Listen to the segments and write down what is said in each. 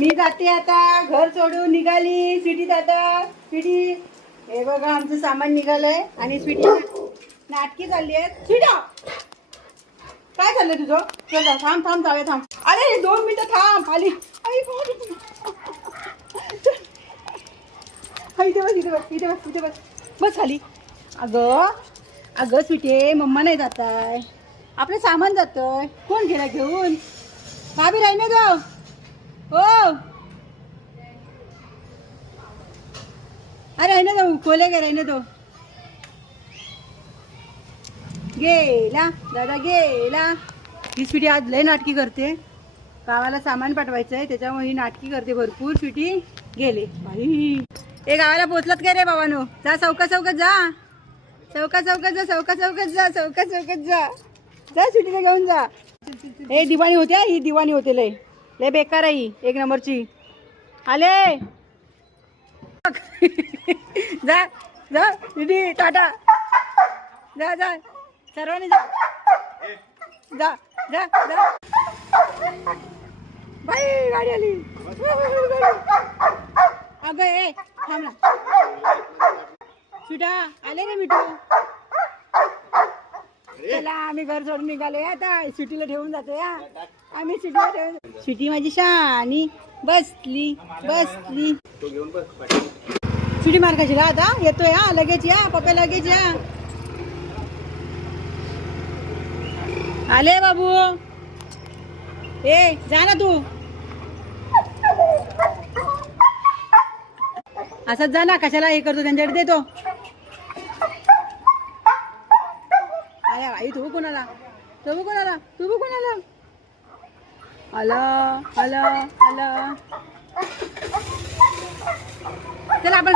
मी जाते आता, घर सोडून निघाली स्वीटी दादा. स्वीटी, हे बघा आमचं सामान निघालंय आणि स्वीटी नाटकी चालली आहेत. स्वीटा, काय चाललंय तुझं? चल जा, थांब थांब जाऊया, थांब. अरे 2 मिनिटं थांब. आली. इथे बस, इथे बस, इथे बस, इथे बस. बस खाली. अगं अगं स्वीटे, मम्मा नाही जात आहे, आपलं सामान जातंय. कोण गेला घेऊन? भाभी रहने दो. हो, अरे रहने दो, खोलेगा, रहने दो. गेला दादा, गेला. ही स्वीटी आज लय नाटकी करते. गावाला सामान पाठवायचंय त्याच्यामुळे ही नाटकी करते भरपूर. स्वीटी गेले बाई. ए, गावाला पोचलात काय रे बाबानो? जा चौका चौकात जा, चौका चौकात जा, चौका चौकात जा, चौका चौकात जा. जा स्वीटीला घेऊन जा. हे दिवाणी होते, ही दिवाणी होते. लय लय बेकार आहे ही, 1 नंबरची. आले. जा जा स्वीटी, टाटा. जा जा, सर्वांनी जा, जा जा जा. बाई गाडी आली. अगं ए, थांब ना. स्वीटा, आले रे मिठू. चला आम्ही घर सोडून निघाले आता. स्वीटीला ठेवून जातो या आम्ही. स्वीटीला ठेवून. स्वीटी माझी शानी बसली बसली. स्वीटी मार खायची का आता? येतोय हा, लगेच या पप्पा, लगेच या. आले बाबू. ए जा ना तू, असंच जा ना. कशाला हे करतो, त्यांच्याकडे देतो. अरे आई, तू कोणाला, तू कोणाला, तू कोणाला आला आला आला. चला आपण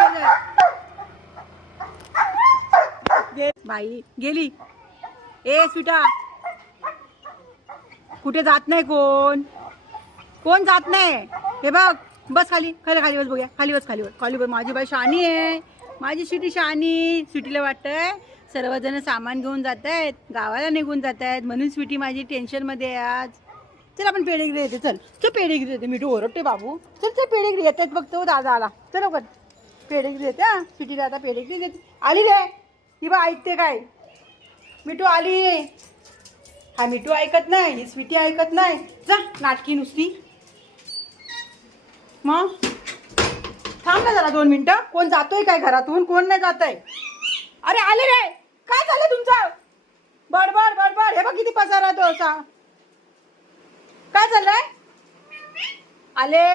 बाई गेली. ए स्वीटा, कुठे जात नाही कोण, कोण जात नाही. हे बघ, बस खाली, खाली खाली बस. बघूया, खाली बस, खाली बस, खाली बस. माझी बाई शहाणी आहे, माझी स्वीटी शहाणी. स्वीटीला वाटतंय सर्वजण सामान घेऊन जात आहेत, गावाला निघून जात आहेत, म्हणून स्वीटी माझी टेन्शनमध्ये आहे आज. चल आपण पेडेगिरी येते. चल चल पेडेगिरी येते. मिठू ओरडते बाबू. चल चल पेडेगिरी येतात बघ. तो दादा आला. चल लवकर पेडेगिरी येते. हा स्वीटीला आता पेडेगिरी देते. आली रे ही बा, ऐकते काय? मिठू आली. हा मिठू ऐकत नाही, ही स्वीटी ऐकत नाही. जा नाटकी नुसती. मग थांब ना जरा 2 मिनिटं. कोण जातोय काय घरातून? कोण नाही जात आहे. अरे आले रे. काय झालं तुमचं? बडबड बडबड. हे बघ किती पसारा तो असा. काय चाललंय? आले.